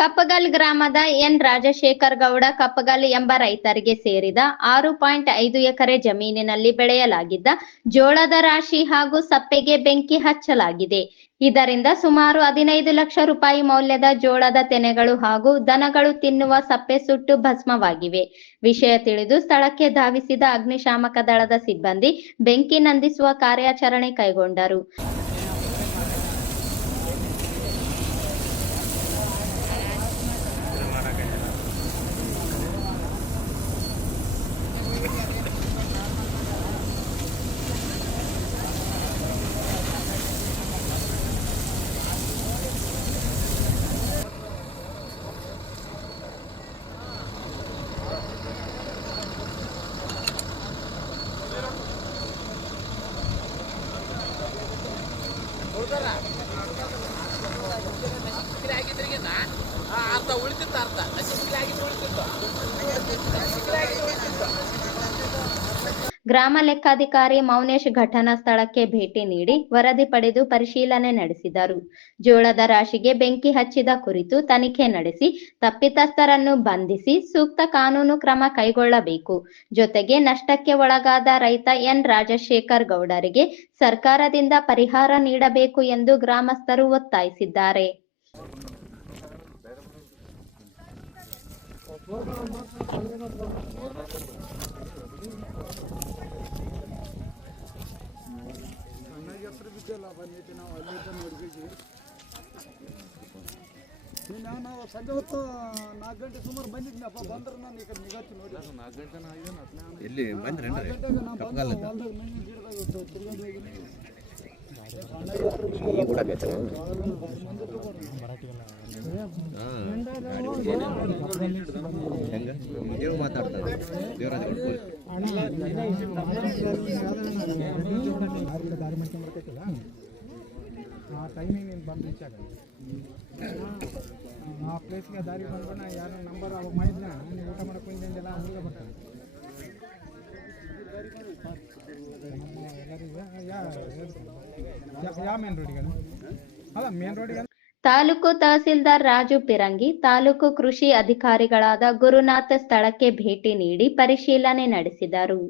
ಕಪ್ಪಗಲ್ ಗ್ರಾಮದ ಎನ್ ರಾಜಶೇಖರ್ ಗೌಡ ಕಪ್ಪಗಲ್ ಎಂಬ ರೈತರಿಗೆ ಸೇರಿದ ಆರು ಪಾಯಿಂಟ್ ಐದು ಎಕರೆ ಜಮೀನಿನಲ್ಲಿ ಬೆಳೆಯಲಾಗಿದ್ದ ಜೋಳದ ರಾಶಿ ಹಾಗೂ ಸಪ್ಪೆಗೆ ಬೆಂಕಿ ಹಚ್ಚಲಾಗಿದೆ. ಇದರಿಂದ ಸುಮಾರು ಹದಿನೈದು ಲಕ್ಷ ರೂಪಾಯಿ ಮೌಲ್ಯದ ಜೋಳದ ತೆನೆಗಳು ಹಾಗೂ ದನಗಳು ತಿನ್ನುವ ಸಪ್ಪೆ ಸುಟ್ಟು ಭಸ್ಮವಾಗಿವೆ. ವಿಷಯ ತಿಳಿದು ಸ್ಥಳಕ್ಕೆ ಧಾವಿಸಿದ ಅಗ್ನಿಶಾಮಕ ದಳದ ಸಿಬ್ಬಂದಿ ಬೆಂಕಿ ನಂದಿಸುವ ಕಾರ್ಯಾಚರಣೆ ಕೈಗೊಂಡರು. ಅರ್ಥ ಉಳಿತಿತ್ತು ಆಗಿದ್ದು ಉಳಿತಿತ್ತು ಗ್ರಾಮ ಲೆಕ್ಕಾಧಿಕಾರಿ ಮೌನೇಶ್ ಘಟನಾ ಸ್ಥಳಕ್ಕೆ ಭೇಟಿ ನೀಡಿ ವರದಿ ಪಡೆದು ಪರಿಶೀಲನೆ ನಡೆಸಿದರು. ಜೋಳದ ರಾಶಿಗೆ ಬೆಂಕಿ ಹಚ್ಚಿದ ಕುರಿತು ತನಿಖೆ ನಡೆಸಿ ತಪ್ಪಿತಸ್ಥರನ್ನು ಬಂಧಿಸಿ ಸೂಕ್ತ ಕಾನೂನು ಕ್ರಮ ಕೈಗೊಳ್ಳಬೇಕು. ಜೊತೆಗೆ ನಷ್ಟಕ್ಕೆ ಒಳಗಾದ ರೈತ ಎನ್. ರಾಜಶೇಖರ್ ಗೌಡರಿಗೆ ಸರ್ಕಾರದಿಂದ ಪರಿಹಾರ ನೀಡಬೇಕು ಎಂದು ಗ್ರಾಮಸ್ಥರು ಒತ್ತಾಯಿಸಿದ್ದಾರೆ. ಬಂದೈತಿ ನಾವು ಅಲ್ಲಿಂದ ನೋಡ್ಬೇಕು ನೀನು ನಾವು ಸಂಜೆ ಹೊತ್ತು ನಾಲ್ಕು ಗಂಟೆ ಸುಮಾರು ಬಂದಿದ್ನಪ್ಪ ಬಂದ್ರೆ ನಾನು ಈಗ ನಿಗತ್ತಿ ನೋಡಿ ಎಲ್ಲಿ ನಾಲ್ಕು ಗಂಟೆಗೆ ನಾನು ಬಂದು ಹೊಲ್ದಾಗ ಮನೆ ಗಿಡದಾಗ ಇತ್ತು ತಿರ್ಗಾಡಿ ಹೋಗಿನಿ ಹೆಂಗ ದೇವ್ ಮಾತಾಡ್ತಾರೆ ದೇವರಾಜ ಮಾಡ್ಕೊಂಡ್ಬರ್ತೈತಿಲ್ಲ ಟೈಮಿಗೆ ನೀನು ಬಂದು ರೀಚ್ ಆಗಲ್ಲ ಆ ಪ್ಲೇಸ್ಗೆ ದಾರಿ ಬಂದು ನಾ ಯಾರು ನಂಬರ್ ಅವಾಗ ಮಾಡಿದ್ನ ನೀವು ಊಟ ಮಾಡಕ್ಕೆ ಬಂದಿದ್ದೆಲ್ಲ ಹುಡುಗ ಬರ್ತಾರೆ ತಾಲೂಕು ತಹಸೀಲ್ದಾರ್ ರಾಜು ಪಿರಂಗಿ, ತಾಲೂಕು ಕೃಷಿ ಅಧಿಕಾರಿಗಳಾದ ಗುರುನಾಥ ಸ್ಥಳಕ್ಕೆ ಭೇಟಿ ನೀಡಿ ಪರಿಶೀಲನೆ ನಡೆಸಿದರು.